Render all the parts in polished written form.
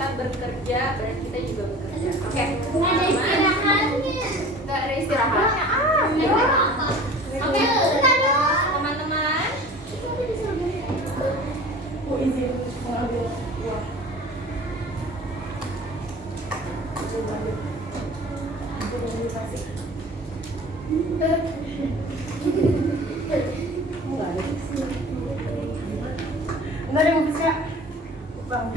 kita bekerja, berarti kita juga bekerja. Oke. Ada istirahatnya. Nggak ada istirahatnya. Oke. Teman-teman. izin mengambil uang. Enggak ada yang bisa. Bang.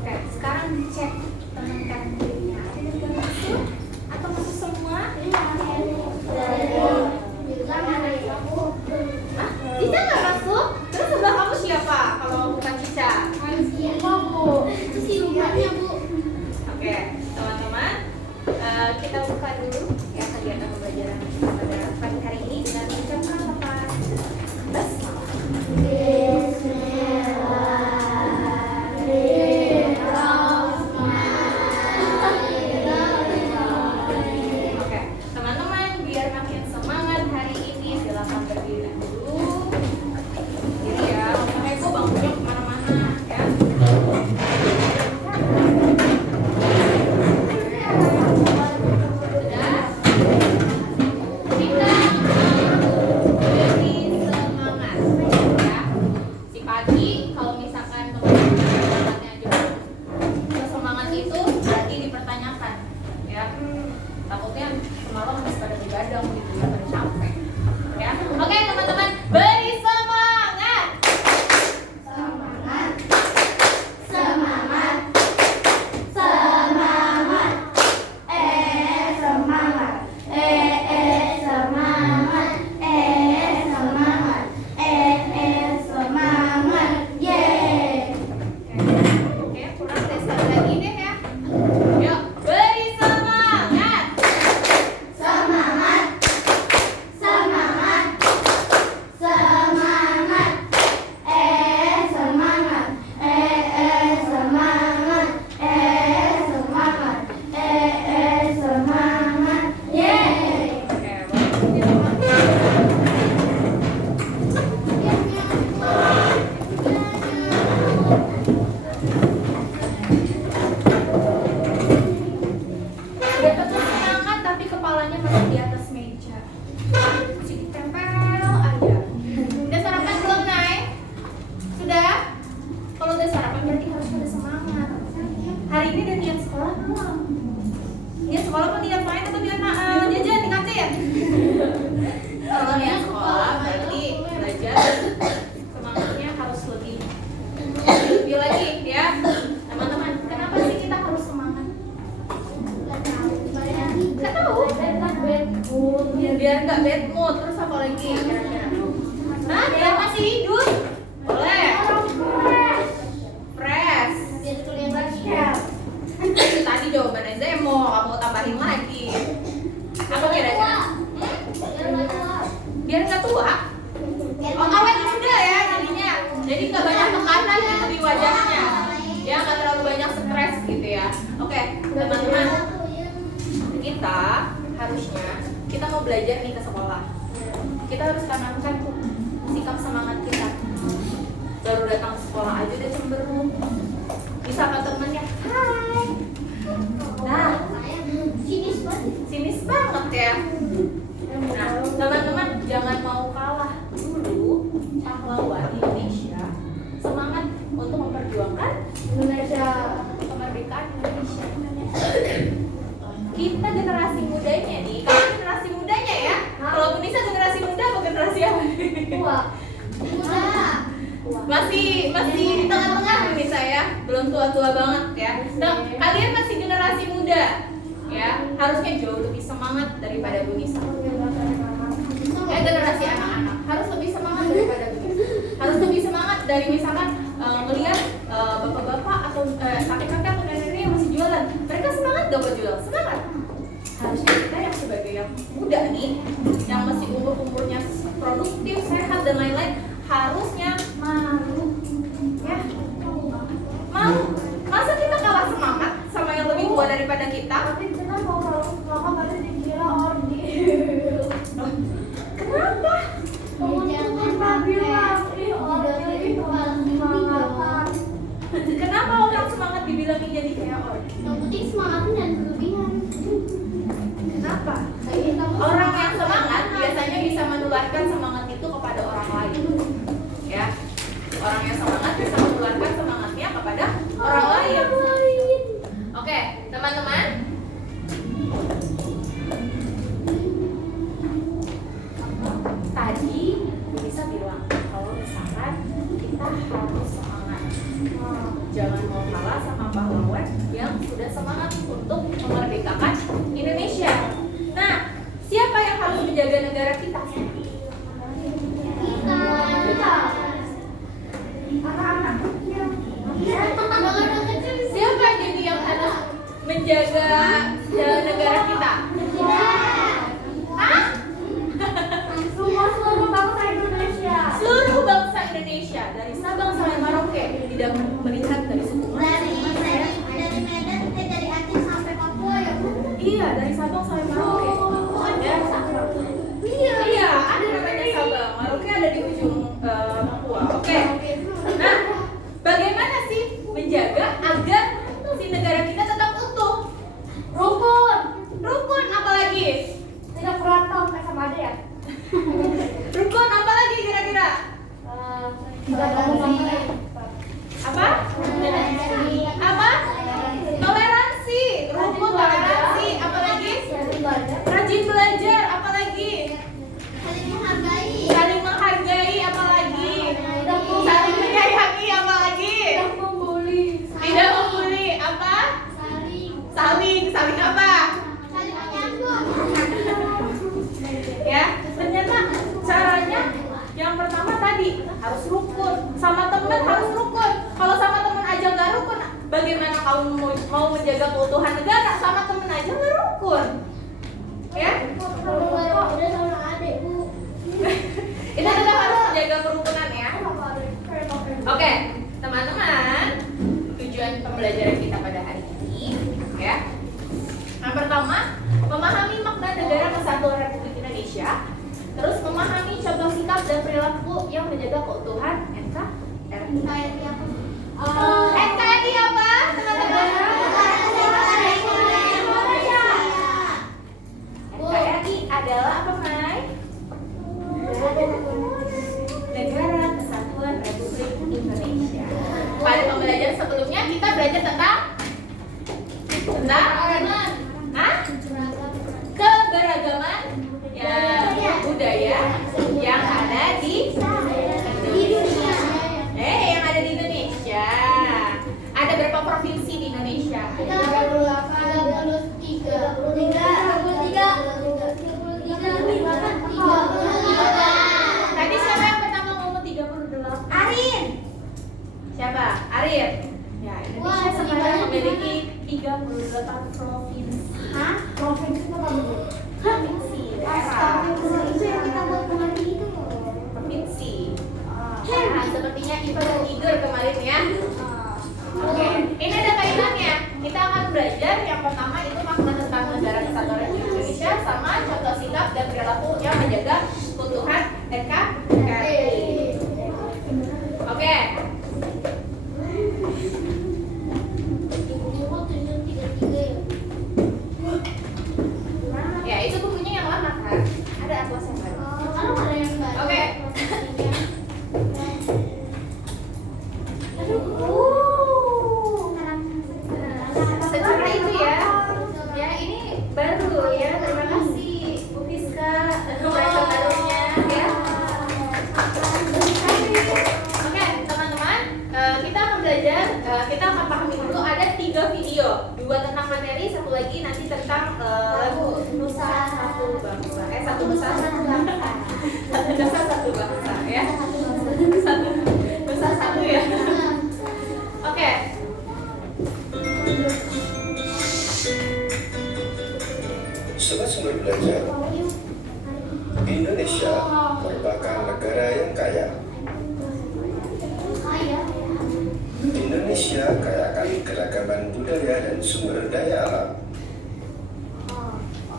Oke, sekarang dicek teman kandidatnya. Ada yang udah masuk atau masuk semua? Hah? Cica nggak masuk? Terus sebelah kamu siapa? Kalau bukan Cica? Oke, teman-teman, kita buka dulu ya kegiatan pembelajaran pada pagi hari ini dengan mengucapkan apa? Oke, teman-teman, biar makin semangat hari ini silakan berdiri dulu. Jadi ya, sampai gue bangunnya kemana-mana ya. Biar nggak bad mood, terus apa lagi kira-kira? Nah, biar masih hidup. Boleh. Fresh. Itu tadi jawabannya Zemo, kamu tambahin lagi. Apa kira-kira? Biar nggak tua. Oh, awet muda ya jadinya. Jadi nggak banyak tekanan gitu di wajahnya. Ya nggak terlalu banyak stres gitu ya. Oke, teman-teman. Kita harusnya kita mau belajar nih ke sekolah. Kita harus tanamkan tuh sikap semangat kita. Baru datang ke sekolah aja udah cemberut. Bisa ke temennya, hai. Nah, sinis banget ya. Nah, teman-teman jangan mau kalah dulu. Pahlawan Indonesia semangat untuk memperjuangkan kemerdekaan Indonesia. Kita generasi mudanya nih, kalau generasi mudanya ya. Kalau Bunisa generasi muda apa generasi apa? Masih di tengah-tengah Bunisa ya, belum tua-tua banget ya. Nah, kalian masih generasi muda ya, harusnya jauh lebih semangat daripada Bunisa. Generasi anak-anak harus lebih semangat daripada Bunisa. Harus lebih semangat dari misalkan melihat bapak-bapak atau kakek-kakek buat jual. Semangat. Harusnya kita yang sebagai yang muda nih, yang masih umurnya produktif, sehat dan lain-lain, harusnya malu. Ya. Malu. Masa kita kalah semangat sama yang lebih tua daripada kita? Tapi kita mau mama tadi dikira ordi. Kenapa? Jangan bilang ih ordi semangat. Kenapa orang semangat dibilangin jadi kayak ordi? Yang penting semangatnya dan berlebihan. Kenapa? Kayak kamu Orang yang semangat biasanya bisa menularkan semangat itu kepada orang lain. Ya. Orang yang semangat bisa menularkan semangatnya kepada orang lain. Oke, teman-teman. Tadi bisa bilang kalau misalkan kita harus semangat. Jangan mau kalah sama pahlawan yang sudah semangat untuk memerdekakan Indonesia. Nah, siapa yang harus menjaga negara kita? kita. Anak-anak kecil. Anak-anak kecil Siapa jadi yang harus menjaga negara kita? Hah? Semua seluruh bangsa Indonesia. Seluruh bangsa Indonesia dari Sabang sampai Merauke, tidak melihat dari suku mana. dari Medan dari Aceh sampai Papua ya Bu. Iya, dari Sabang sampai Merauke. Ya. Iya, ada namanya Sabang. Merauke ada di ujung Papua. Oke. Nah, bagaimana sih menjaga agar si negara kita tetap utuh? Rukun. Rukun apalagi? Tidak berantem sama ada ya. Rukun apalagi kira-kira? Tidak ngomong Apa? Apa? Toleransi. Rukun toleransi. Apalagi? Rajin belajar. Apalagi? Saling menghargai. Saling menghargai. Apalagi? Saling menyayangi. Apalagi? tidak membuli. Tidak membuli. Apa? Saling apa? Saling menyambut. Ya, ternyata caranya yang pertama tadi harus rukun. Sama teman harus rukun. Kalau sama teman aja nggak rukun, bagaimana kamu mau menjaga keutuhan negara? Sama teman aja nggak rukun. Ya? Udah sama adik Bu. Itu tetap harus menjaga kerukunan ya. Oke, teman-teman, tujuan pembelajaran kita pada hari ini ya. Yang pertama, memahami makna negara kesatuan Republik Indonesia. Terus memahami contoh sikap dan perilaku yang menjaga keutuhan NKRI. Kayak apa? NKRI apa? Teman-teman. NKRI adalah apa, Mai? Negara Kesatuan Republik Indonesia. Pada pembelajaran sebelumnya kita belajar tentang Hah? Keberagaman ya, budaya yang ada di Indonesia. Yang ada di Indonesia. Ada berapa provinsi di Indonesia? 33. Tadi siapa yang pertama ngomong 38? Arin. Siapa? Arif. Ya, Indonesia Wah, sekarang banyak memiliki 38 provinsi. Hah? Provinsi apa Bu? Provinsi, daerah. Itu yang kita buat kemarin itu. Provinsi. Nah, sepertinya Iva dan Igor kemarin ya. Oke, ini ada kaitannya. Kita akan belajar yang pertama itu makna tentang negara kesatuan Republik Indonesia sama contoh sikap dan perilaku yang menjaga keutuhan NKRI. Oke. Ya, itu bukunya yang lama kan? Ada atlas yang baru. Oke. Secara itu ya. Ya, ini baru ya. Terima kasih Bu Fiska untuk barunya ya. Oke, teman-teman, kita akan belajar, kita akan pahami dulu ada 3 video, 2 tentang materi, 1 lagi nanti tentang lagu Nusa Satu Bangsa. Satu Nusa Satu Bangsa. Satu Nusa Satu Bangsa ya. Satu Nusa Satu ya. Oke. sumber belajar. Indonesia merupakan negara yang kaya. Indonesia kaya akan keragaman budaya dan sumber daya alam.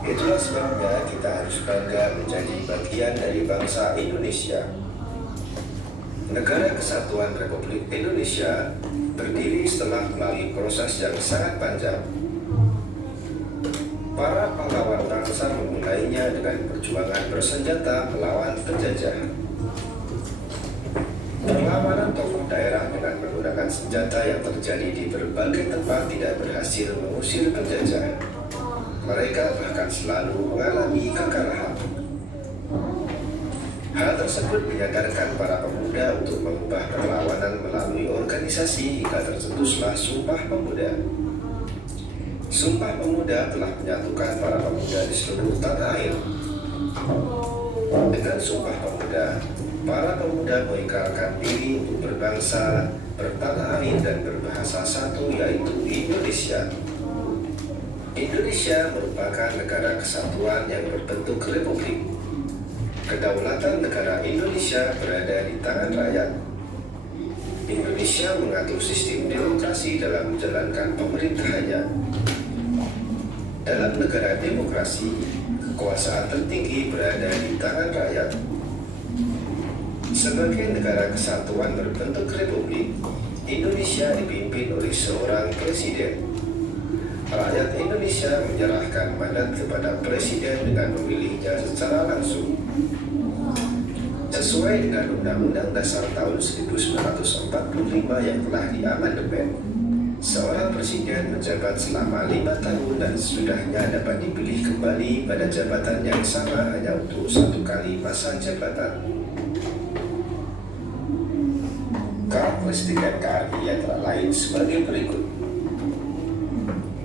Itulah sebabnya kita harus bangga menjadi bagian dari bangsa Indonesia. Negara Kesatuan Republik Indonesia berdiri setelah melalui proses yang sangat panjang. Para pahlawan bangsa memulainya dengan perjuangan bersenjata melawan penjajah. Perlawanan tokoh daerah dengan menggunakan senjata yang terjadi di berbagai tempat tidak berhasil mengusir penjajah. Mereka bahkan selalu mengalami kekalahan. Hal tersebut menyadarkan para pemuda untuk mengubah perlawanan melalui organisasi hingga tercetuslah Sumpah Pemuda. Sumpah Pemuda telah menyatukan para pemuda di seluruh tanah air. Dengan Sumpah Pemuda, para pemuda mengikrarkan diri untuk berbangsa, bertanah air dan berbahasa satu, yaitu Indonesia. Indonesia merupakan negara kesatuan yang berbentuk republik. Kedaulatan negara Indonesia berada di tangan rakyat. Indonesia mengatur sistem demokrasi dalam menjalankan pemerintahannya. Dalam negara demokrasi, kekuasaan tertinggi berada di tangan rakyat. Sebagai negara kesatuan berbentuk republik, Indonesia dipimpin oleh seorang presiden. Rakyat Indonesia menyerahkan mandat kepada presiden dengan memilihnya secara langsung. Sesuai dengan Undang-Undang Dasar tahun 1945 yang telah diamandemen, seorang presiden menjabat selama 5 tahun dan sesudahnya dapat dipilih kembali pada jabatan yang sama hanya untuk 1 kali masa jabatan. Karakteristik NKRI antara lain sebagai berikut.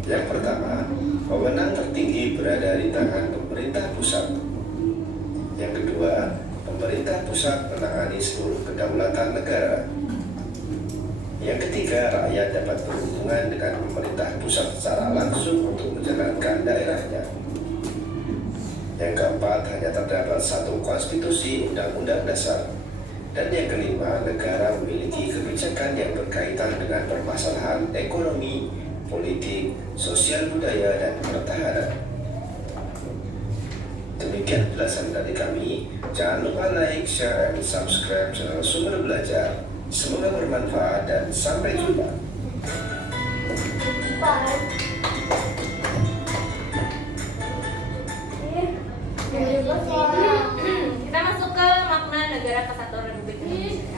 Yang pertama, wewenang tertinggi berada di tangan pemerintah pusat. Yang kedua, pemerintah pusat menangani seluruh kedaulatan negara. Yang ketiga, rakyat dapat berhubungan dengan pemerintah pusat secara langsung untuk menjalankan daerahnya. Yang keempat, hanya terdapat satu konstitusi undang-undang dasar. Dan yang kelima, negara memiliki kebijakan yang berkaitan dengan permasalahan ekonomi, politik, sosial budaya, dan pertahanan. Demikian penjelasan dari kami. Jangan lupa like, share, dan subscribe channel Sumber Belajar. Semoga bermanfaat dan sampai jumpa. Kita masuk ke makna negara kesatuan Republik Indonesia.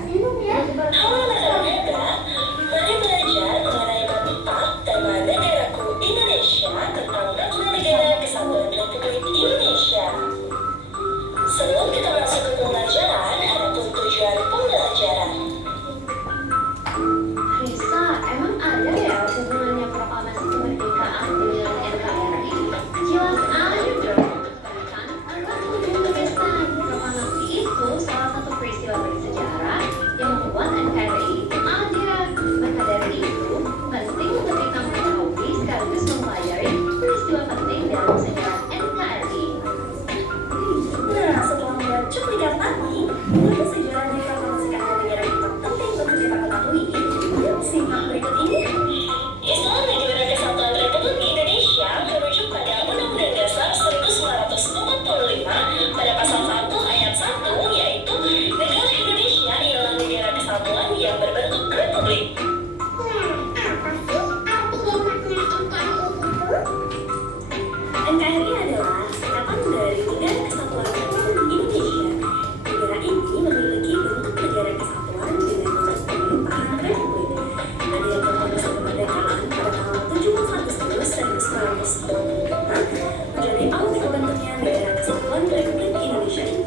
Halo anak-anak muda, mari belajar mengenai makna tema negaraku Indonesia tentang makna negara kesatuan Republik Indonesia. Sebelum kita masuk ke pembelajaran, ada tujuan pembelajaran. Risa, emang ada ya hubungannya proklamasi kemerdekaan dengan NKRI? Jelas aja dong. Kan apa hubungannya Risa? Proklamasi itu salah satu peristiwa bersejarah yang membuat NKRI itu ada. Maka dari itu, penting untuk kita mengetahui sekaligus mempelajari peristiwa penting dalam sejarah NKRI. Nah, setelah melihat cuplikan tadi, maka sejarahnya proklamasi negara kita penting untuk kita ketahui. Yuk, simak berikut ini. Istilah Negara Kesatuan Republik Indonesia merujuk pada Undang-Undang Dasar 1945 pada pasal 1 ayat 1, yaitu negara Indonesia ialah negara kesatuan yang berbentuk republik. NKRI adalah singkatan dari Negara Kesatuan Republik Indonesia. Negara ini memiliki bentuk negara kesatuan dengan bentuk pemerintahan republik. Ada yang berproklamasi kemerdekaan pada tanggal 17 Agustus 1945 menjadi awal terbentuknya Negara Kesatuan Republik Indonesia ini,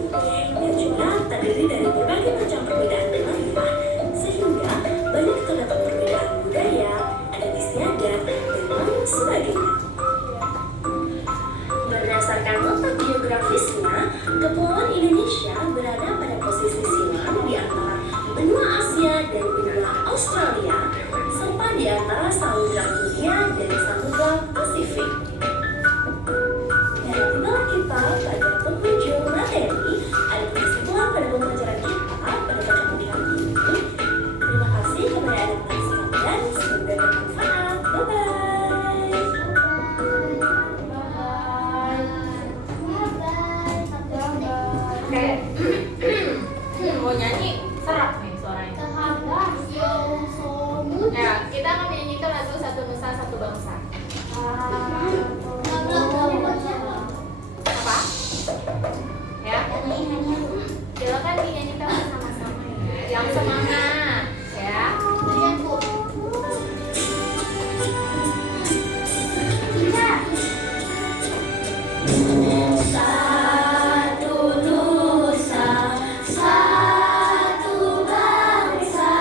yang juga terdiri dari berbagai macam perbedaan wilayah, sehingga banyak terdapat perbedaan budaya, adat istiadat, dan lain sebagainya. Berdasarkan letak geografisnya, Kepulauan Indonesia berada pada posisi silang di antara benua Asia dan benua Australia, serta di antara Samudra Hindia dan Samudra Pasifik. Dari 3 semangat ya. Satu nusa, satu bangsa,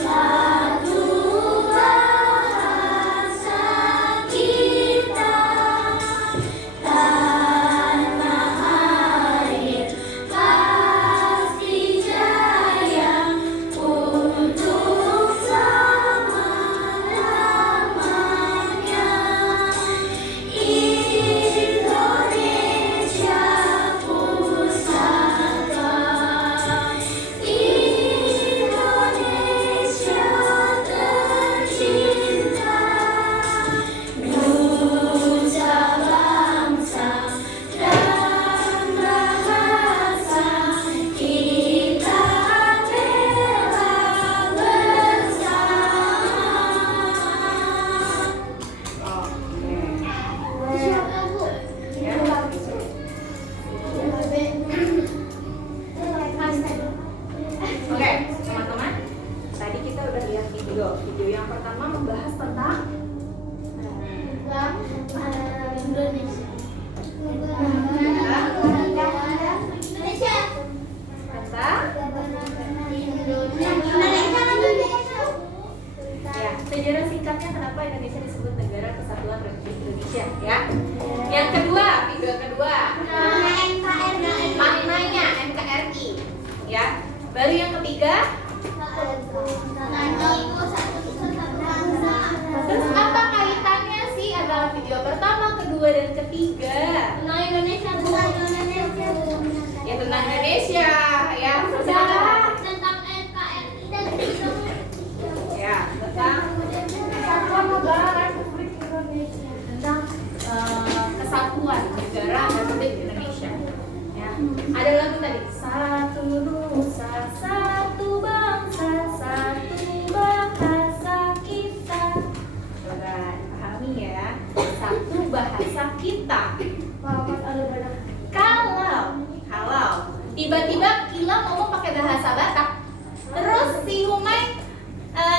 satu bahasa kita. Tanah air pasti jaya untuk selama-lamanya. Indonesia pusaka, Indonesia tercinta, nusa bangsa dan bahasa kita bela bersama. Siapa Bu? Ya. Oke, teman-teman. Tadi kita udah lihat video. Video yang pertama membahas tentang Indonesia. ya, sejarah singkatnya kenapa Indonesia disebut Negara Kesatuan Republik Indonesia ya. Yang kedua, video kedua. Maknanya NKRI ya. Baru yang ketiga, terus apa kaitannya sih antara video pertama, kedua dan ketiga? Ya tentang Indonesia ya. Terus apa? Ya, tentang Kesatuan Negara Republik Indonesia. tentang kesatuan negara Republik Indonesia. Ya. Ada lagu tadi, satu nusa, satu bangsa, satu bahasa kita. Coba pahami ya, satu bahasa kita. Kalau tiba-tiba Kila ngomong pakai bahasa Batak, terus si Humay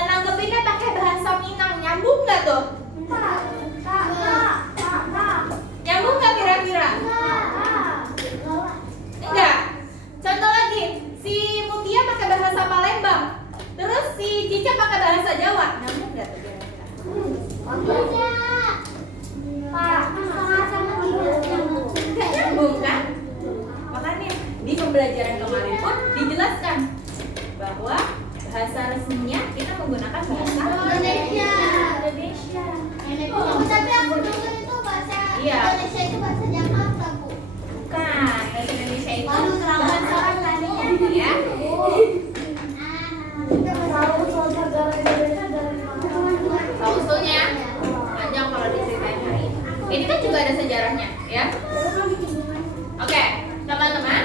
nanggepinnya pakai bahasa Minang, nyambung nggak tuh? Nyambung nggak kira-kira? Enggak. Contoh lagi, si Mutia pakai bahasa Palembang, terus si Cica pakai bahasa Jawa, nyambung nggak tuh kira-kira? Nggak nyambung kan? Makanya di pembelajaran kemarin pun dijelaskan bahwa bahasa resminya kita menggunakan bahasa Indonesia. Tapi aku dulu itu bahasa Iya. Indonesia itu bahasa Jakarta, Bu. Bukan, bahasa Indonesia itu Waduh, terlalu bahasa orang tadinya. ya. Tahu soal negara Indonesia dari mana? Tahu usulnya? Panjang kalau diceritain hari ini. Ini kan juga ada sejarahnya, ya. Oke, teman-teman.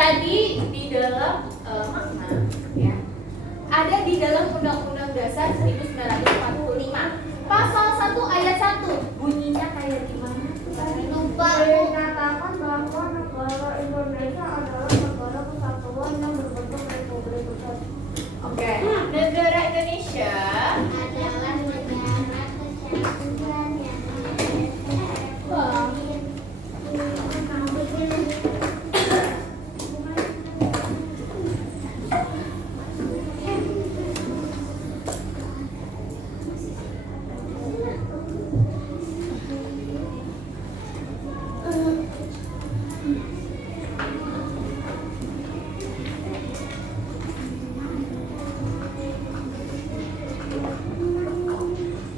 Tadi di dalam makna, ya, ada di dalam Undang-Undang Dasar 1945, Pasal 1 ayat 1, bunyinya kayak gimana? Menyatakan bahwa negara Indonesia adalah negara kesatuan yang berbentuk republik kesatuan. Oke, negara Indonesia Adalah negara kesatuan yang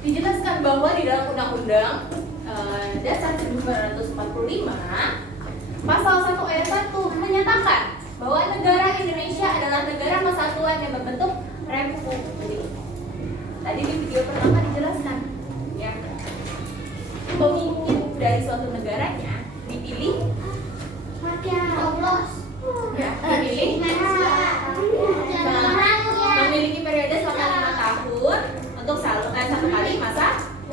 dijelaskan bahwa di dalam Undang-Undang Dasar 1945 Pasal 1 ayat 1 menyatakan bahwa negara Indonesia adalah negara kesatuan yang berbentuk republik. Tadi di video pertama dijelaskan, ya, pemimpin dari suatu negaranya dipilih, ya, dipilih memiliki periode selama 5 tahun untuk satu kali masa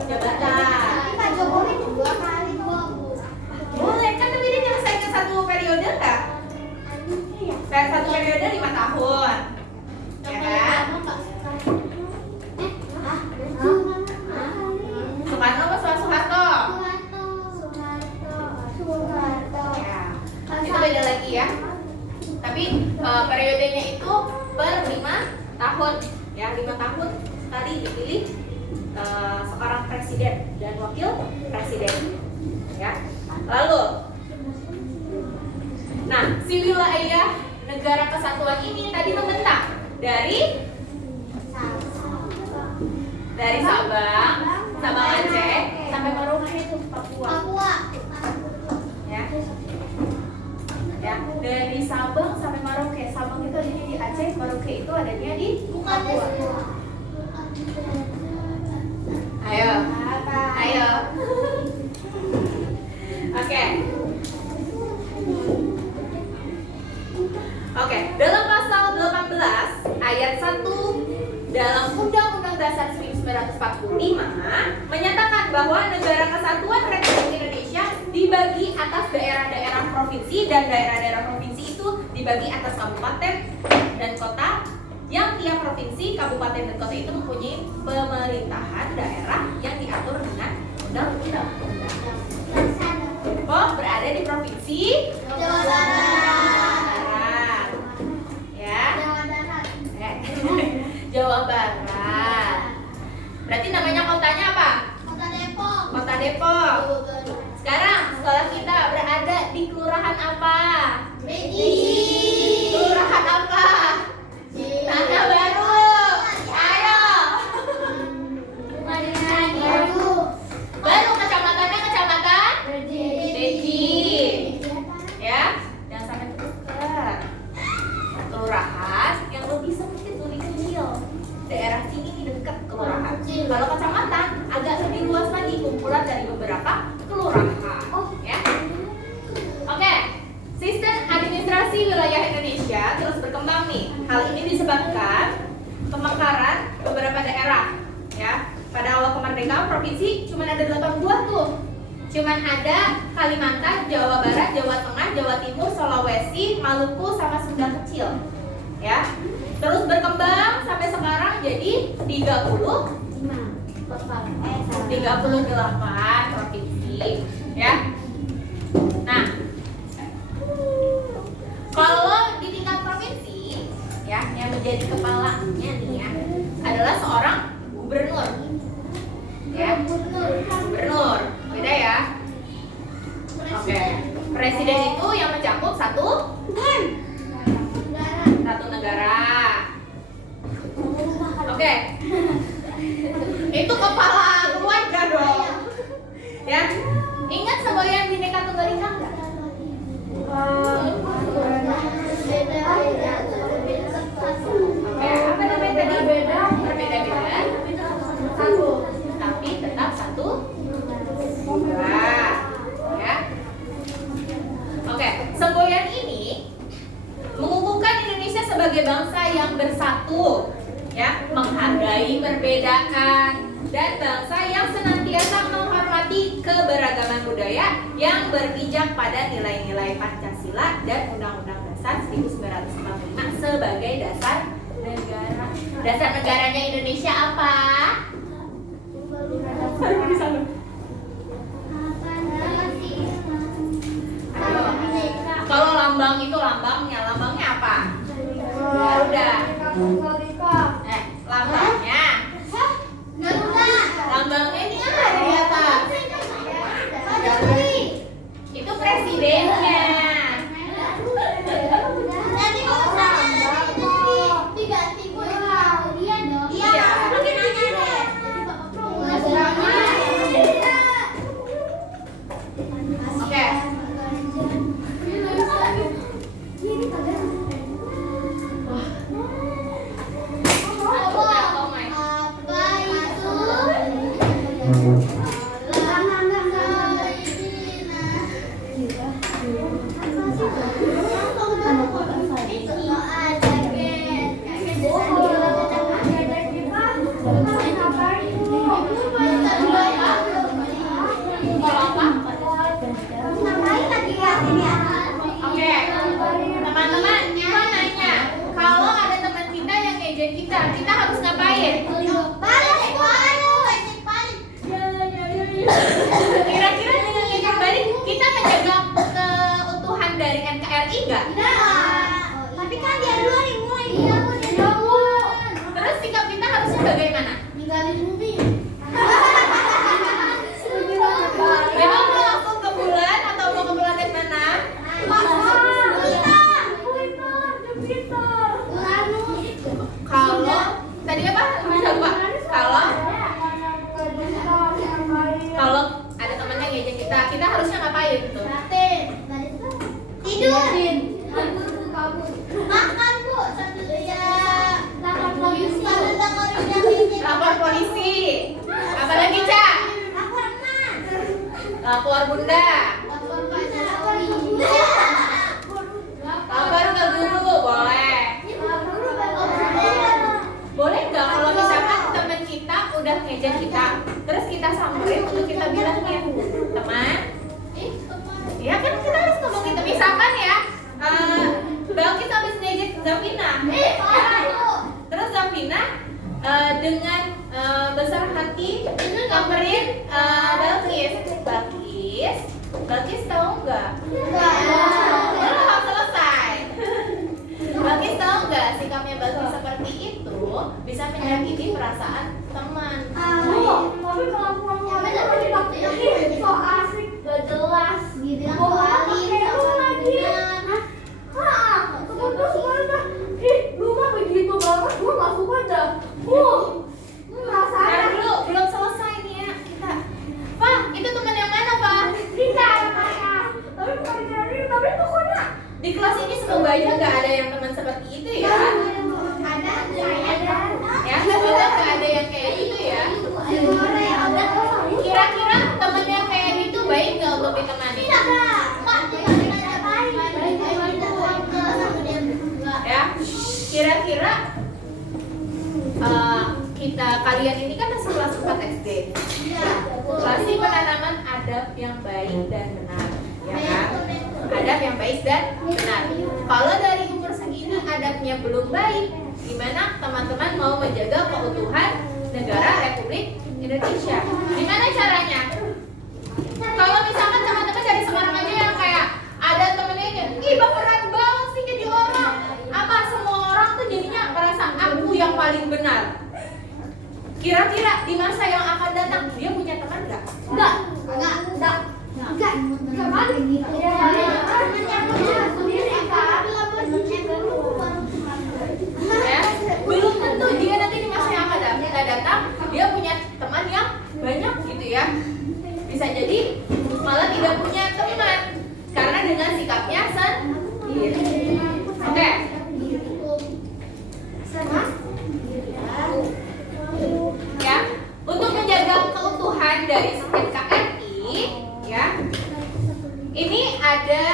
jabatan. Pak Jokowi 2 kali, Bu. Boleh kan, tapi dia nyelesaikan satu periode nggak? Iya. tahun, ya 5 tahun sekali dipilih seorang presiden dan wakil presiden, ya. Lalu, nah si wilayah negara kesatuan ini tadi membentang dari Sabang Aceh sampai Merauke itu Papua. Ya. Ya, dari Sabang sampai Merauke. Sabang itu adanya di Aceh, Merauke itu adanya di Papua. Ayo. Oke, dalam pasal 18 ayat 1 dalam Undang-Undang Dasar 1945 menyatakan bahwa Negara Kesatuan Republik Indonesia dibagi atas daerah-daerah provinsi, dan daerah-daerah provinsi itu dibagi atas kabupaten dan kota, yang tiap provinsi, kabupaten dan kota itu mempunyai pemerintahan daerah yang diatur dengan undang-undang. Depok berada di provinsi Jawa Barat. Ya. Jawa Barat. Berarti namanya kotanya apa? Kota Depok. Sekarang sekolah kita berada di kelurahan apa? Kelurahan apa? Tanah Baru. Ayo. Baru kecamatannya kecamatan Beji. Ya, jangan sampai tertukar. Kelurahan yang lebih sempit, lebih kecil. Daerah sini dekat kelurahan. Kalau kecamatan agak lebih luas lagi, kumpulan dari beberapa kelurahan. Ya. Oke. Sistem administrasi wilayah Indonesia terus berkembang nih. Hal ini disebabkan pemekaran beberapa daerah. Ya. Pada awal kemerdekaan provinsi cuma ada 8 buah tuh. Cuman ada Kalimantan, Jawa Barat, Jawa Tengah, Jawa Timur, Sulawesi, Maluku, sama Sunda kecil. Ya. Terus berkembang sampai sekarang jadi 38 provinsi, ya. Nah, kalau di tingkat provinsi, ya, yang menjadi kepalanya nih ya adalah seorang gubernur. Ya, gubernur, beda ya. Oke, presiden itu yang mencakup satu negara. Oke. Itu kepala keluarga dong. Ya. Ingat semboyan Bhinneka Tunggal Ika enggak? Oke, apa namanya tadi? Berbeda-beda. Tapi tetap satu negara. Ya. Oke, semboyan ini mengukuhkan Indonesia sebagai bangsa yang bersatu, ya, menghargai perbedaan, dan bangsa yang senantiasa menghormati keberagaman budaya yang berpijak pada nilai-nilai Pancasila dan Undang-Undang Dasar 1945 sebagai dasar negara. Dasar negaranya Indonesia apa? Kalau lambang itu lambangnya apa? Garuda. Lambangnya. Lambangnya ini ada di atas. Itu presidennya. Nanti kalau misalnya itu diganti dia dong. Iya, mungkin nanya deh. Oke. Oke, teman-teman, Iva nanya, kalau ada teman kita yang ngejek kita harus ngapain? Kira-kira dengan ngejek balik, kita menjaga keutuhan dari NKRI nggak? Tapi kan dia dulu yang mulai. udah ngejek kita, terus kita samperin untuk kita bilangin, teman, ya kan kita harus ngomong gitu. Misalkan ya, Balkis habis ngejek Zafina, terus Zafina dengan besar hati samperin Balkis tahu nggak? Belum selesai. Balkis tahu nggak sikapnya Balkis seperti itu bisa menyakiti perasaan teman. Tapi kalau ngomongnya seperti waktu itu so asik, gak jelas gitu kan, so alim, so benar. Terus mana? Lu mah begitu banget, gua gak suka dah. Nah, belum selesai nih ya kita. Pak, itu teman yang mana, Pak? Bisa, Tapi bukan dari, tapi pokoknya Di kelas ini semoga aja nggak ada yang teman seperti itu ya. ada, saya ada. Ya, semoga nggak ada yang kayak gitu ya. Kira-kira teman yang kayak gitu baik nggak untuk ditemani? Ya, kira-kira kalian ini kan masih kelas 4 SD. Pasti penanaman adab yang baik dan benar, ya kan? Adab yang baik dan benar. Kalau dari umur segini adabnya belum baik, gimana teman-teman mau menjaga keutuhan negara Republik Indonesia? Gimana caranya? Kalau misalkan teman-teman dari Semarang aja yang kayak ada temennya yang ih baperan banget sih jadi orang, apa semua orang tuh jadinya merasa aku yang paling benar. Kira-kira di masa yang akan datang dia punya teman nggak? Enggak. Ya, belum tentu dia nanti di masa yang akan datang dia punya teman yang banyak gitu ya. Bisa jadi malah tidak punya teman karena dengan sikapnya sendiri. Oke. Ya, untuk menjaga keutuhan dari NKRI ya. Ini ada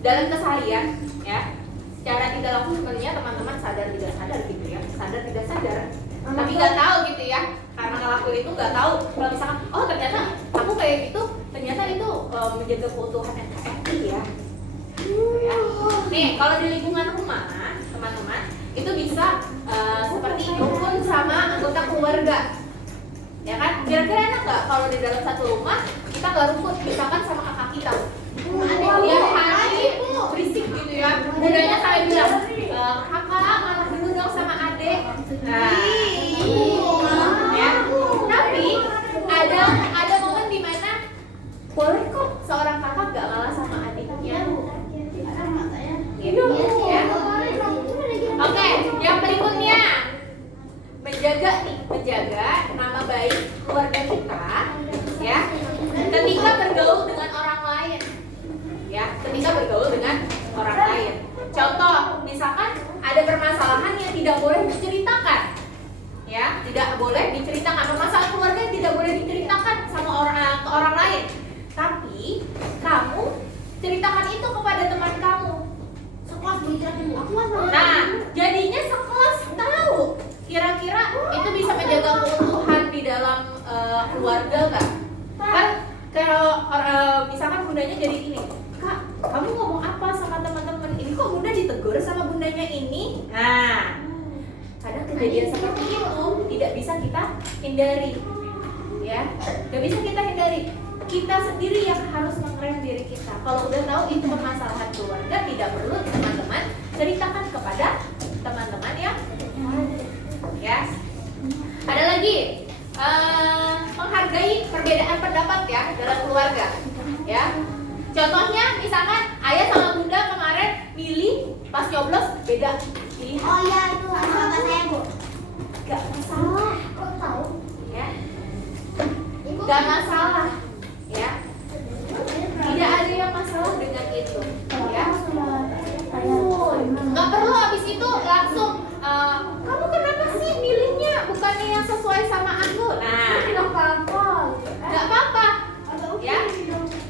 dalam keseharian ya. Secara tidak langsung sebenarnya teman-teman sadar tidak sadar gitu ya. Sadar tidak sadar. Tapi nggak tahu gitu ya. Karena ngelakuin itu nggak tahu. Kalau misalkan oh ternyata aku kayak gitu, ternyata itu menjaga keutuhan NKRI ya. Ya. Nih, kalau di lingkungan rumah, teman-teman, itu bisa seperti rukun sama anggota keluarga. Ya kan? Kira-kira enak nggak kalau di dalam satu rumah kita nggak rukun, misalkan sama kakak kita. Tiap hari berisik gitu ya. Budanya sampai bilang, kakak ngalah dulu dong sama adek. Nah, ya. Tapi ada momen dimana boleh kok seorang kakak nggak ngalah sama adiknya. Gitu ya. Oke, yang berikutnya menjaga nama baik keluarga kita ya. Ketika bergaul dengan orang lain. Ya, ketika bergaul dengan orang lain. Contoh, misalkan ada permasalahan yang tidak boleh diceritakan. Ya, tidak boleh diceritakan permasalahan keluarga yang tidak boleh diceritakan sama ke orang lain. Tapi kamu ceritakan itu kepada teman kamu. Nah, jadinya sekelas tahu. Kira-kira itu bisa menjaga keutuhan di dalam keluarga nggak? Kan kalau misalkan bundanya jadi ini, Kak, kamu ngomong apa sama teman-teman ini? Kok bunda ditegur sama bundanya ini? Nah, kadang kejadian seperti itu tidak bisa kita hindari, ya, nggak bisa kita hindari. Kita sendiri yang harus mengerem diri kita. Kalau udah tahu itu permasalahan keluarga, tidak perlu teman-teman ceritakan kepada teman-teman yang ya. Ada lagi menghargai perbedaan pendapat ya dalam keluarga. Ya. Contohnya misalkan ayah sama bunda kemarin milih pas nyoblos beda pilihan. Oh iya itu sama saya Bu. Gak masalah. Kok tahu? Ya. Gak masalah. Ya. Tidak ada yang masalah dengan itu. Ya. Gak perlu habis itu langsung kamu kenapa sih milihnya bukannya yang sesuai sama aku? Nah, nggak apa-apa. Ya,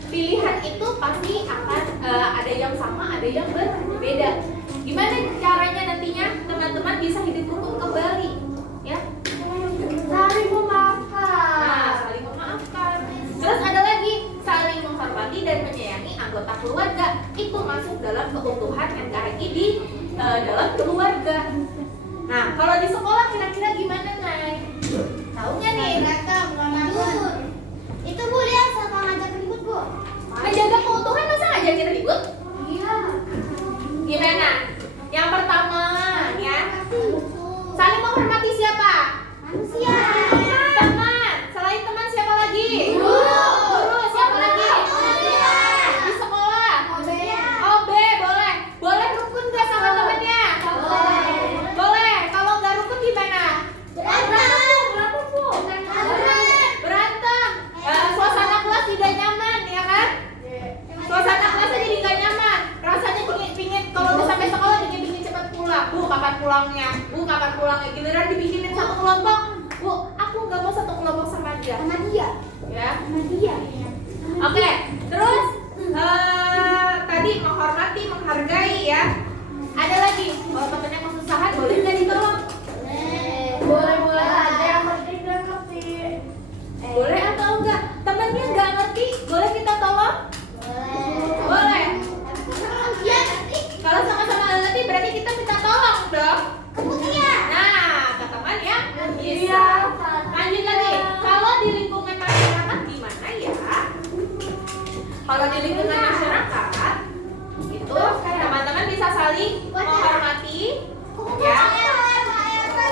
pilihan itu pasti akan ada yang sama, ada yang berbeda. Gimana caranya nantinya teman-teman bisa hidup rukun kembali? Ya, Nah, kalau di sekolah kira-kira gimana, Nay? Tahu nggak nih? Tidur. Itu Bu lihat siapa ngajak ribut Bu? Menjaga keutuhan masa ngajakin ribut? Iya. Gimana? Yang pertama, ya, saling menghormati siapa? Manusia. Teman. Selain teman siapa lagi? Guru. Guru. Siapa lagi? Di sekolah. OB boleh. Boleh rukun nggak sama temennya? Boleh. Kalau nggak rukun gimana? Berantem. Suasana kelas tidak nyaman, ya kan? Suasana kelasnya jadi nggak nyaman. Rasanya pingin kalau udah sampai sekolah pingin cepat pulang. Bu, kapan pulangnya? Bu, kapan pulangnya? Giliran dibikinin satu kelompok. Bu, aku nggak mau satu kelompok sama dia. Sama dia. Ya. Sama dia. Oke. Terus tadi menghormati, menghargai ya. Ada lagi. Kalau temennya kesusahan boleh nggak ditolong? Boleh aja yang penting gak ngerti. Boleh atau enggak? Temennya nggak ngerti, boleh kita tolong? Boleh. Kalau sama-sama nggak ngerti berarti kita minta tolong dong. Nah, ke teman yang bisa. Lanjut lagi. Kalau di lingkungan masyarakat gimana ya? Kalau di lingkungan masyarakat itu teman-teman bisa saling menghormati, ya.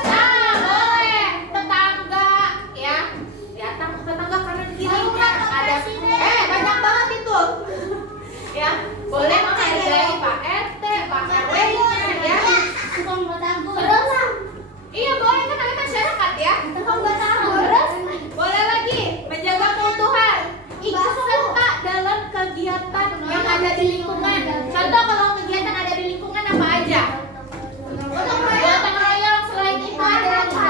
Nah, boleh. Tetangga, ya. Ya, tetangga kanan kirinya ada. Banyak banget itu. Ya, boleh menghargai Pak RT, Pak RW-nya, ya. Terus, iya boleh kan namanya masyarakat ya. Terus, boleh lagi menjaga keutuhan. Ikut serta dalam kegiatan yang ada di lingkungan. Contoh kalau kegiatan ada di lingkungan apa aja? Gotong royong. Selain itu ada apa?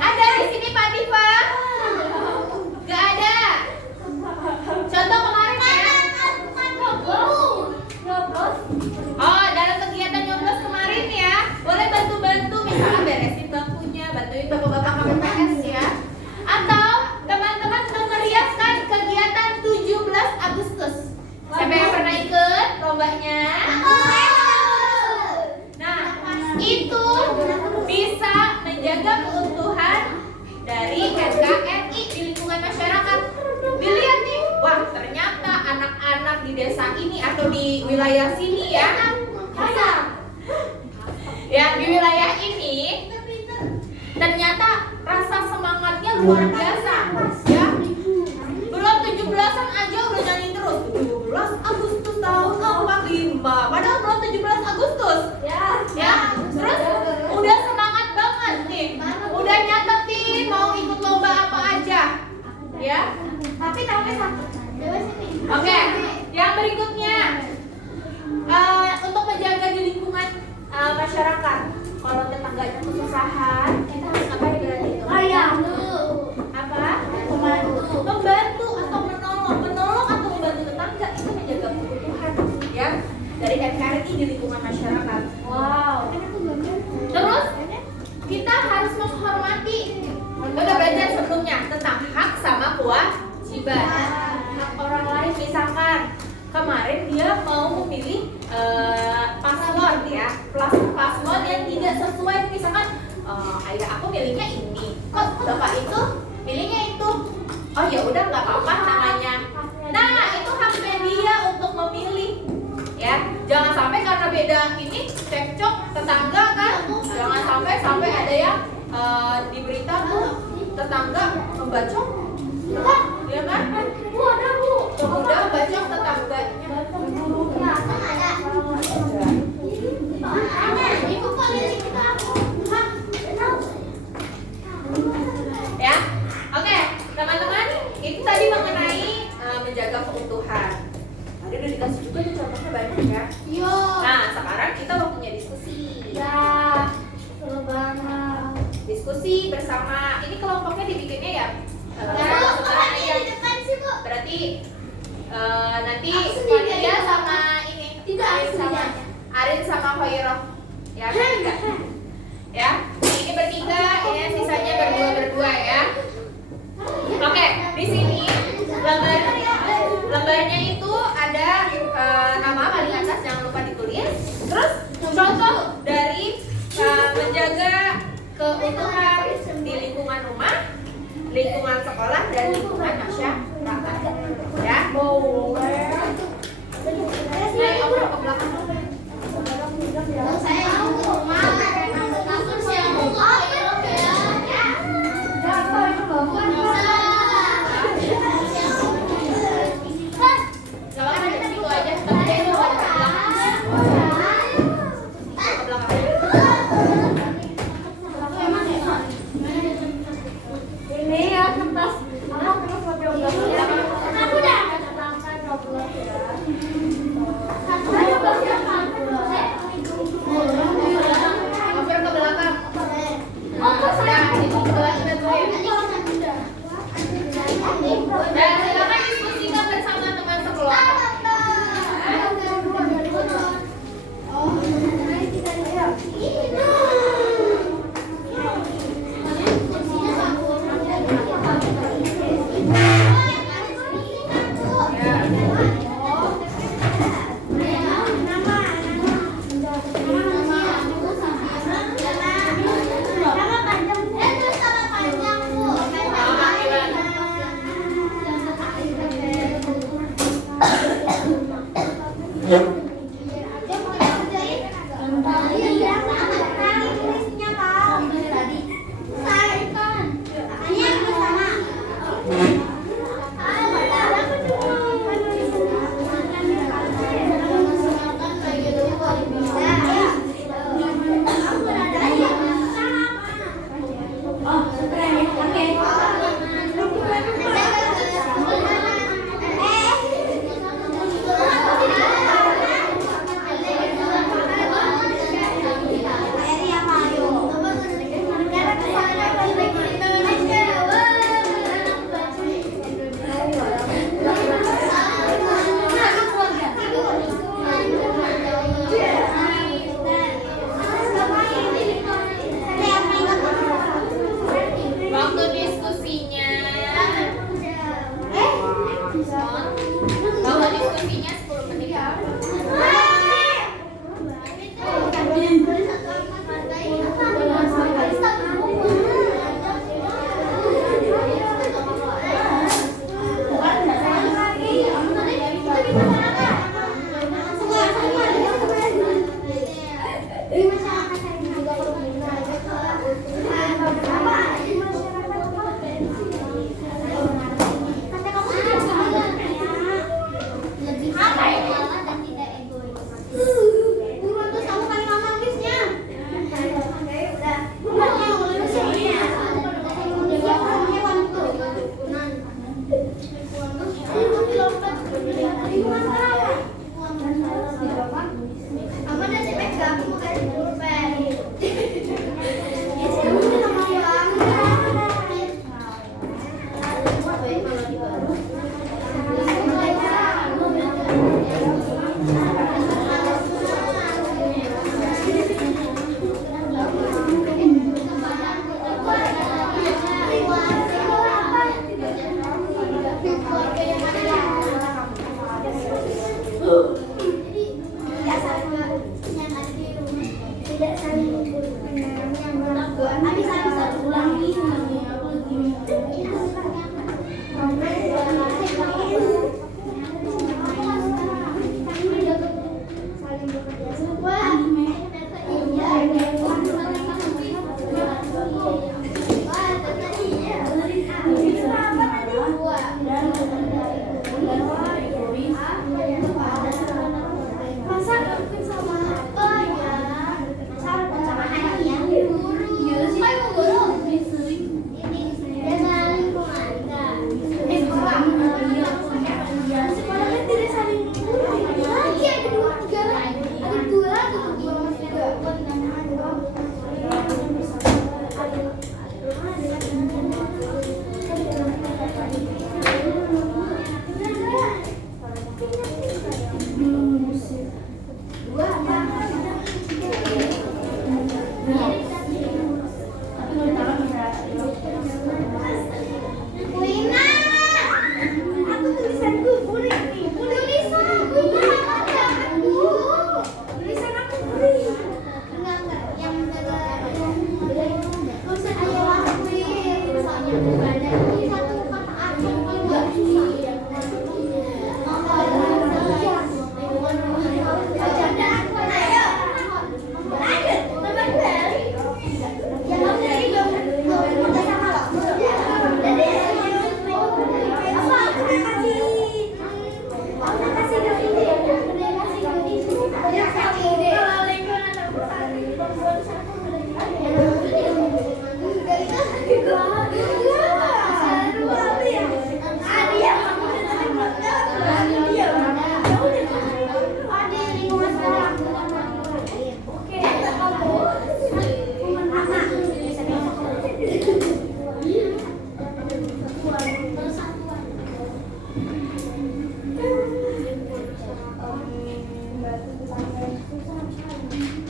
Ada di sini Pak Diva? Gak ada. Contoh kemarin ya. Oh, dalam kegiatan nyoblos kemarin ya, boleh bantu-bantu misalnya beresin bangkunya, bantuin bapak-bapak KPPS ya. Atau teman-teman meriaskan kegiatan 17 Agustus. Siapa yang pernah ikut lombanya? Nah, itu bisa menjaga keutuhan dari NKRI di lingkungan masyarakat. Dilihat nih, wah ternyata anak-anak di desa ini atau di wilayah sini ya, di wilayah ini ternyata rasa semangatnya luar biasa, ya. Belum 17-an aja udah nyanyi terus 17 Agustus tahun 45. Padahal belum 17 Agustus. Ya. Terus udah semangat banget nih. Udah nyatetin mau ikut lomba apa aja. Ya. Tapi satu. Oke, yang berikutnya untuk menjaga di lingkungan masyarakat. Kalau tetangganya kesusahan, kita harus ngapain berarti itu? Apa? Membantu atau menolong atau membantu tetangga itu menjaga keutuhan ya dari NKRI di lingkungan masyarakat. Wow. Terus kita harus menghormati. Udah belajar sebelumnya tentang hak sama kewajiban. Hak orang lain misalkan kemarin dia mau memilih paslon ya, paslon yang tidak sesuai, misalkan ayah aku milihnya ini, kok bapak itu milihnya itu. Oh ya udah nggak apa-apa namanya. Nah itu haknya dia untuk memilih ya. Jangan sampai karena beda ini cekcok tetangga kan. Jangan sampai ada yang di berita tuh tetangga membacok, ya kan? Pemuda membacok tetangganya. Ya, oke teman-teman, itu tadi mengenai menjaga keutuhan. Tadi udah dikasih juga tuh contohnya banyak ya. Nah sekarang kita waktunya diskusi. Seru banget. Diskusi bersama. Ini kelompoknya dibikinnya ya. Berarti nanti Fatia sama ini. Arin sama Hoiroh. Ya bertiga. Ya, ini bertiga, ini sisanya berdua ya. Oke, di sini lembarnya itu ada nama paling atas, jangan lupa ditulis. Terus contoh dari lingkungan sekolah dan lingkungan masyarakat. Ya. Boleh. Naik obrol ke belakang. Saya mau ke rumah. Aku siap buka ya. Jatuh itu loh. Gak apa-apa di situ aja, tapi dia itu ada ke belakang. Ke belakang. Ini ya kertas. Aku kertas pakai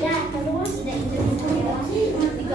Ya, terus udah itu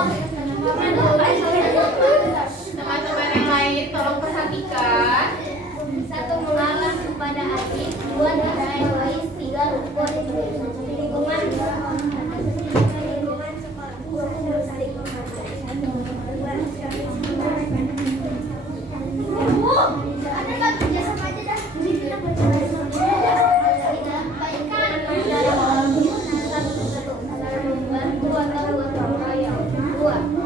Teman-teman yang lain tolong perhatikan. 1. Mengalah kepada adik. 2. Tidak egois. 3. Rukun. Lingkungan sekolah. Bu, ada nggak kerja sama aja dah? Baikkan. 1. Membantu atau gotong royong. 2.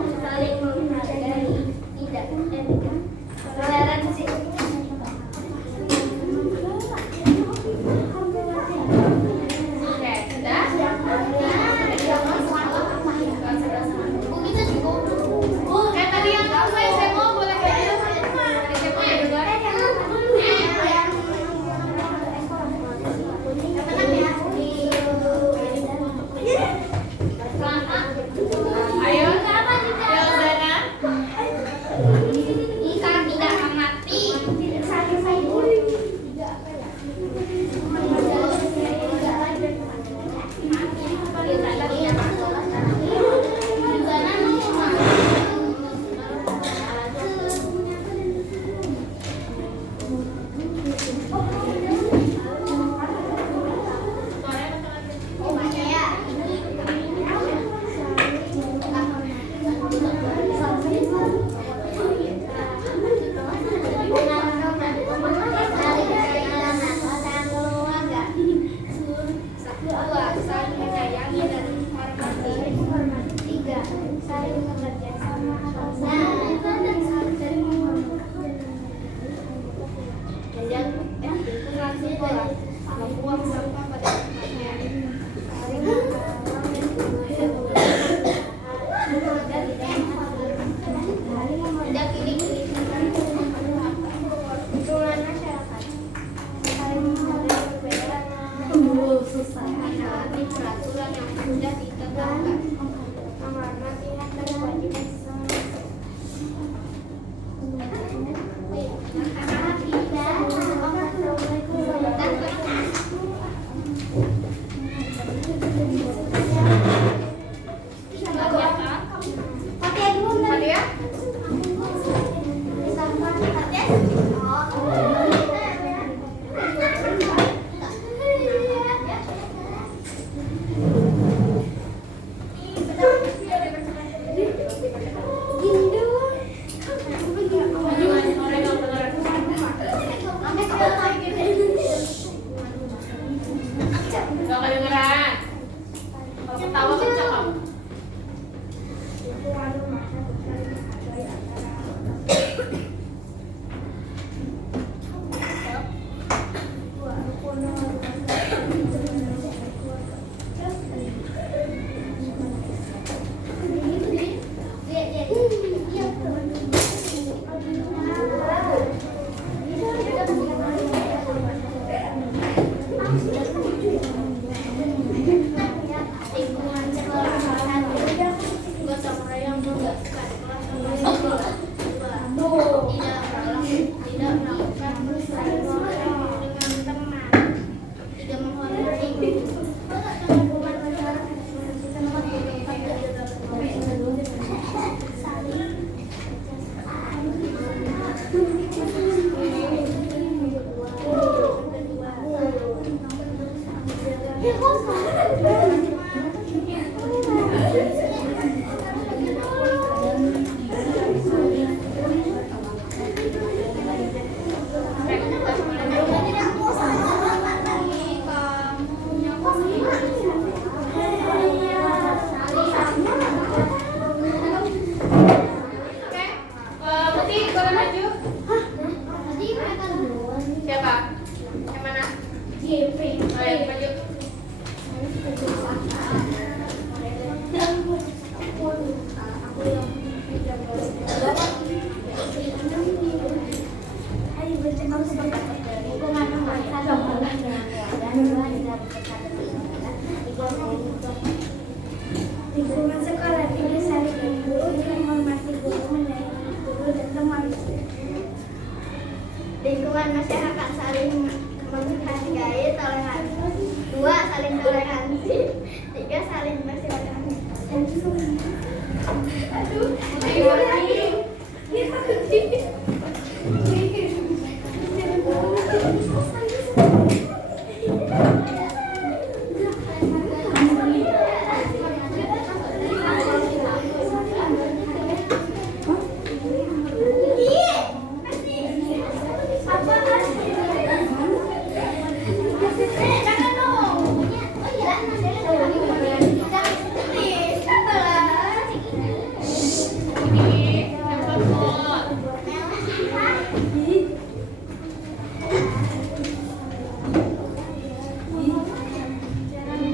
Ini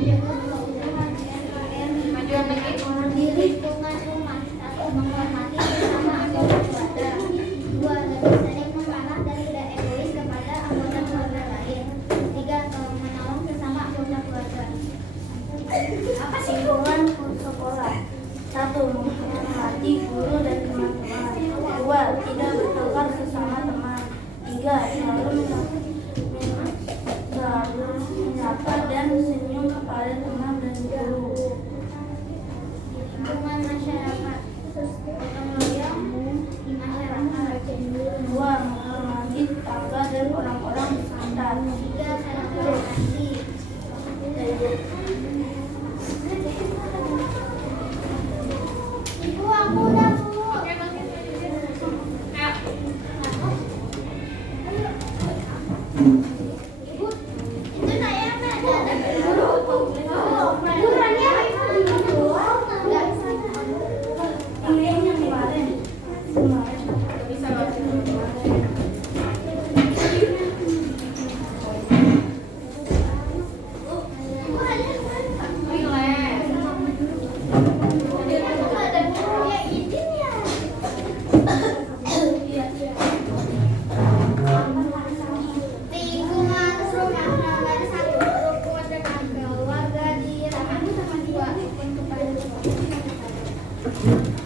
siapa pot? Majuan lagi. Di lingkungan rumah, satu menghormati sesama anggota keluarga. Dua, lebih sering memanah dan tidak egois kepada anggota keluarga lain. Tiga, menolong sesama anggota keluarga. Apa sih lingkungan sekolah? Satu, menghormati guru dan teman-teman. Dua, tidak bertengkar sesama teman. Tiga, selalu menyapa dan senyum kepada teman dan guru. Lingkungan masyarakat, gotong royong di masyarakat. Dua, menghormati tetangga dan orang-orang di sekitar. Tiga, saling toleransi. Ibu, aku udah Bu. Oke, Bang. Ayo. Ibu, itu saya ada burannya Ini yang kemarin. Bisa baca. lingkungan rumah nomor satu, rukun dengan keluarga dirahmati sama dua, rukun kepada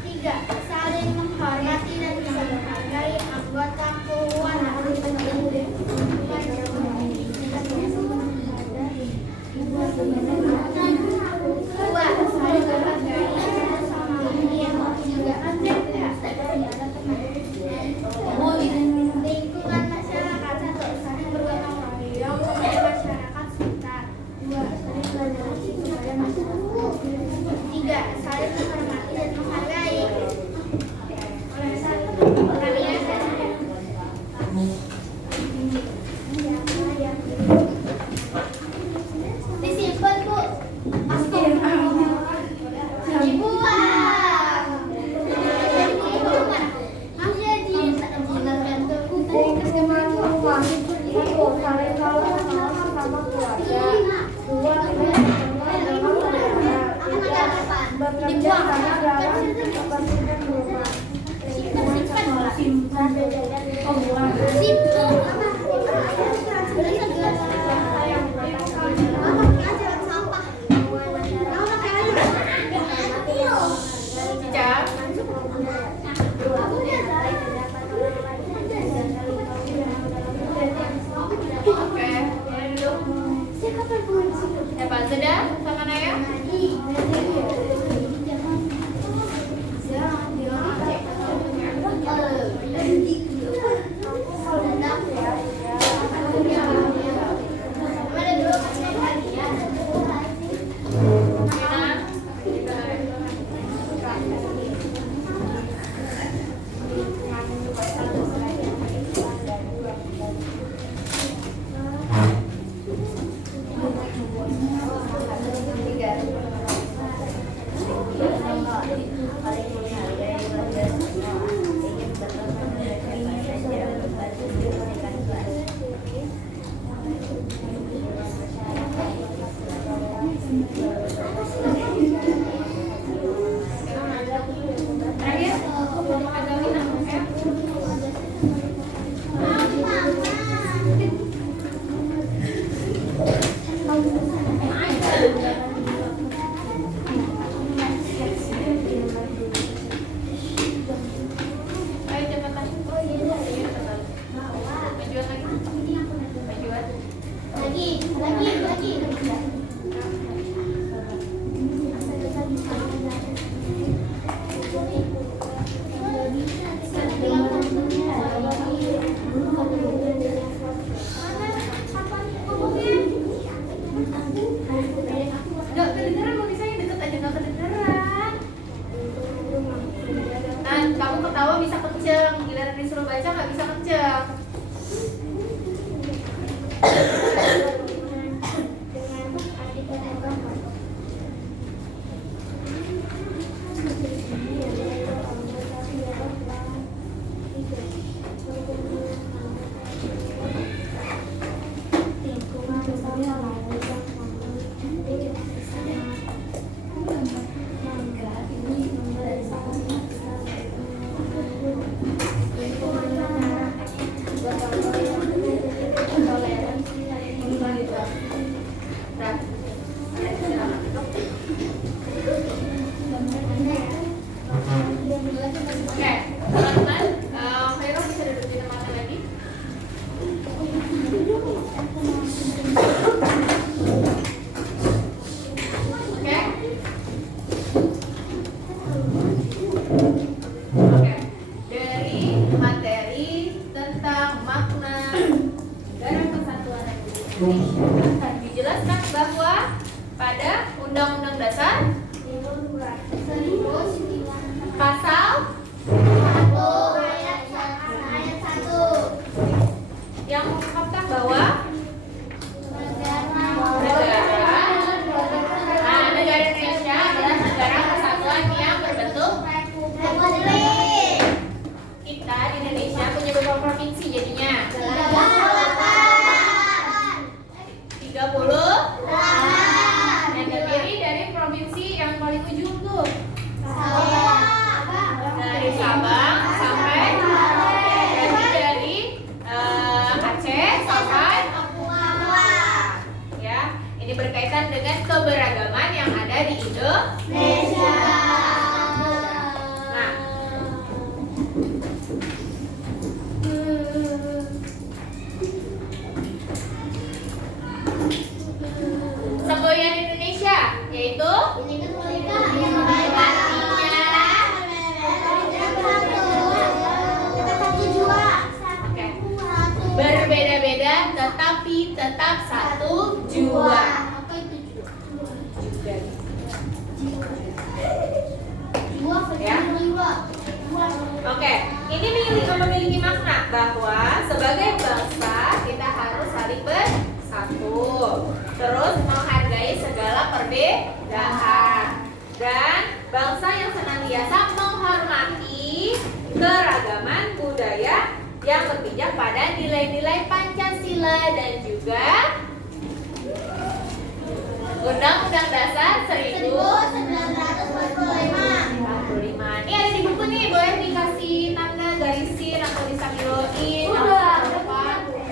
tiga, saling menghormati dan bisa menghargai anggota keluarga. Dua, saling menghargai sama juga lingkungan masyarakat, satu, saling bergotong royong kepada masyarakat sekitar. Dua, saling toleransi kepada masyarakat. Tiga, saling menghormati dan menghargai. Disimpan Bu. kamu ketawa bisa kenceng, giliran disuruh baca nggak bisa kenceng. Oke, teman-teman, Khairul bisa duduk di tempatnya lagi. Oke. Oke. Dari materi tentang makna Negara Kesatuan Republik Indonesia dijelaskan bahwa pada Undang-Undang Dasar pasal yang mengungkapkan bahwa negara Indonesia adalah negara kesatuan yang berbentuk kita di Indonesia punya beberapa provinsi jadinya 30 yang terdiri dari provinsi yang paling ujung tuh dari Sabang sampai berarti dari Aceh sampai ya. Ini berkaitan dengan keberagaman yang ada di Indonesia. Nah, semboyan Indonesia yaitu Oke. Berbeda-beda tetapi tetap satu jua. Ya. Oke, ini memiliki makna bahwa sebagai bangsa kita harus saling bersatu, terus menghargai segala perbedaan, dan bangsa yang senantiasa menghormati keragaman budaya yang berpijak pada nilai-nilai Pancasila dan juga Undang-Undang Dasar 1945. Ini ada di buku nih, boleh dikasih tanda garisin atau disamiloin.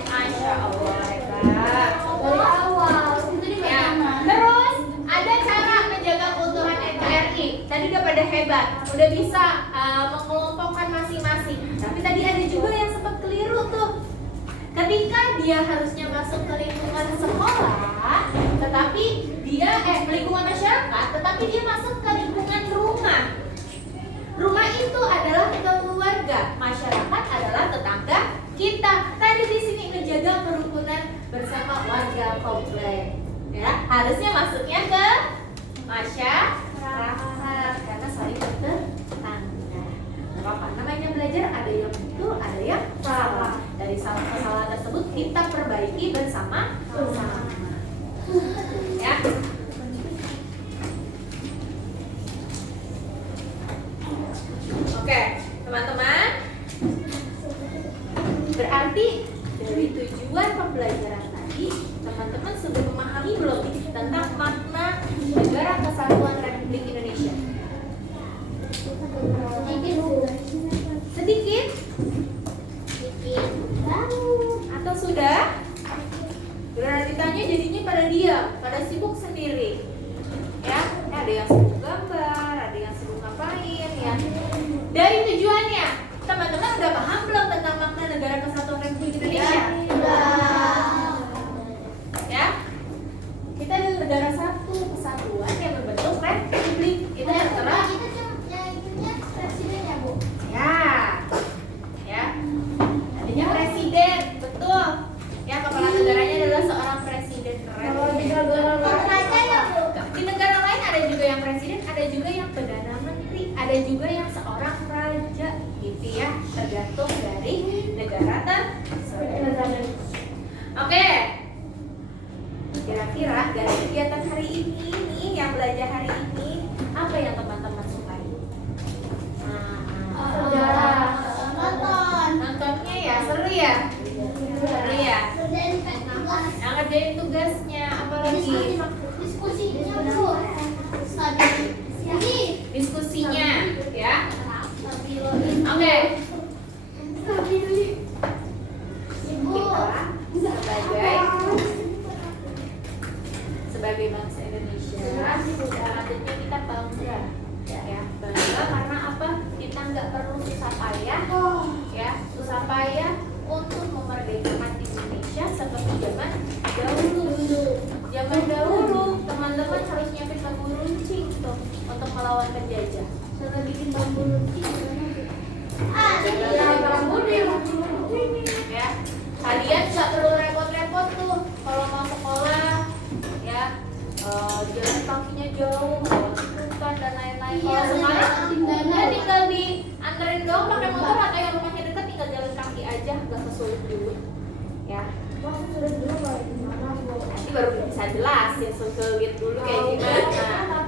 Masya Allah, hebat. Ya, terus ada cara menjaga keutuhan NKRI. Tadi udah pada hebat, udah bisa mengelompokkan masing-masing. Tapi tadi ada juga yang sempat keliru tuh. Ketika dia harusnya masuk ke lingkungan sekolah, tetapi dia lingkungan masyarakat, tetapi dia masuk ke lingkungan rumah. Rumah itu adalah keluarga, masyarakat adalah tetangga kita. Tadi di sini menjaga kerukunan bersama warga komplek. Ya, harusnya masuknya ke masyarakat karena saling bertetangga. Apa namanya belajar, ada yang betul, ada yang salah. Dari salah kesalahan tersebut kita perbaiki bersama-sama. Ya. Oke, teman-teman. Berarti dari tujuan pembelajaran tadi, teman-teman sudah memahami belum tentang makna Negara Kesatuan Republik Indonesia? Sedikit? Atau sudah? Bila ditanya jadinya pada diam, pada sibuk sendiri. Ya, ada yang sibuk gambar, ada yang sibuk ngapain ya. Dari tujuannya, teman-teman udah paham belum tentang makna Negara Kesatuan Republik Indonesia? Ya. Kita adalah negara satu kesatuan yang berbentuk republik. Itu tertera. Ya. Adanya presiden, betul. Ya, kepala negaranya adalah seorang presiden keren. Di negara lain ada juga yang presiden, ada juga yang perdana menteri, ada juga yang seorang raja gitu ya, tergantung dari negara tersebut. Oke, kira-kira dari kegiatan hari ini nih, yang belajar hari ini, apa yang teman-teman sukai? Sejarah. Nontonnya ya, seru ya? Seru ya? Yang ngerjain tugasnya, apa lagi? Diskusinya ya. Oke. Kita sebagai bangsa Indonesia, patutnya kita bangga ya, bangga karena apa? Kita nggak perlu susah payah ya, susah payah untuk memerdekakan Indonesia seperti zaman dahulu. Zaman dahulu teman-teman harus nyiapin bambu runcing tuh untuk melawan penjajah. Cara bikin bambu runcing Ya, kalian nggak perlu repot-repot tuh kalau mau sekolah ya, jalan kakinya jauh, bukan dan lain-lain. Kalau sekarang tinggal dianterin doang pakai motor, atau yang rumahnya dekat tinggal jalan kaki aja, nggak kesulit dulu ya. Nanti baru bisa jelas ya, sulit dulu kayak gimana.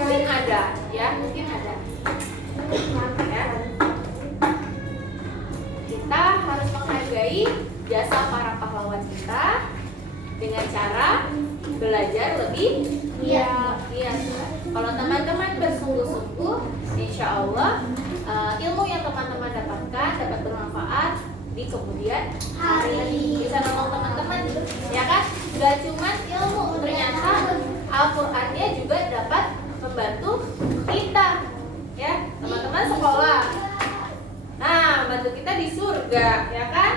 Mungkin ada ya, mungkin ada ya. Kita harus menghargai jasa para pahlawan kita dengan cara belajar lebih. Iya. Kalau teman-teman bersungguh-sungguh, insya Allah ilmu yang teman-teman dapatkan dapat bermanfaat di kemudian hari. Bisa nolong teman-teman, ya kan? Gak cuma ilmu, ternyata Al-Qur'annya juga dapat membantu kita, ya teman-teman sekolah. Nah, membantu kita di surga, ya kan?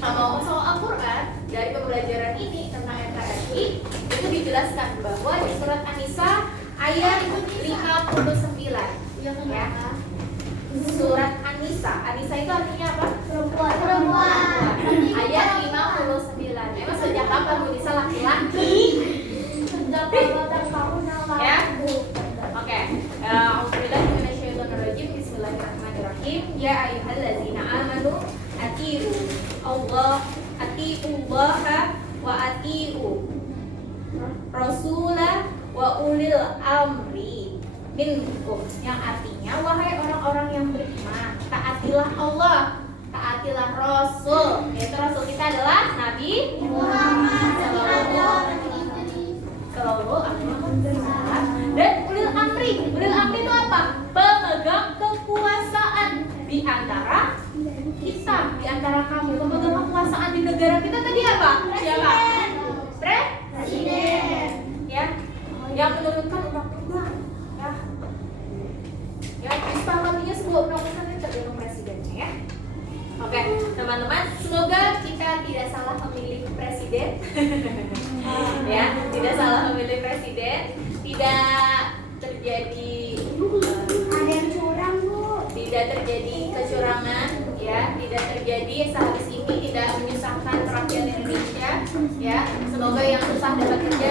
Nah, ngomong soal Al-Quran, dari pembelajaran ini tentang NKRI itu dijelaskan bahwa di surat An-Nisa ayat 59 ya. Surat An-Nisa, An-Nisa itu artinya apa? perempuan. Ayat 59. Emang sejak kapan Bu Nisa laki-laki? Ya. Oke. Alhamdulillah minasyaitonirrajim. Bismillahirrahmanirrahim. Ya ayyuhallazina amanu atiu Allah wa atiu Rasulah wa ulil amri minkum, yang artinya wahai orang-orang yang beriman, taatilah Allah, taatilah Rasul, yaitu Rasul kita adalah Nabi Muhammad Sallallahu Alaihi Wasallam, dan ulil amri. Ulil amri itu apa? Pemegang kekuasaan di antara kita, di antara kamu. Pemegang kekuasaan di negara kita tadi apa? Siapa? Presiden. Ya, yang menurunkan undang-undang. Ya, disepakatinya sebuah undang-undang yang tergantung presidennya ya. Oke, teman-teman, semoga kita tidak salah memilih presiden. Ya, tidak salah memilih presiden, tidak terjadi Ada yang curang, Bu. tidak terjadi kecurangan ya, tidak terjadi sehabis ini tidak menyusahkan rakyat Indonesia ya. Semoga yang susah dapat kerja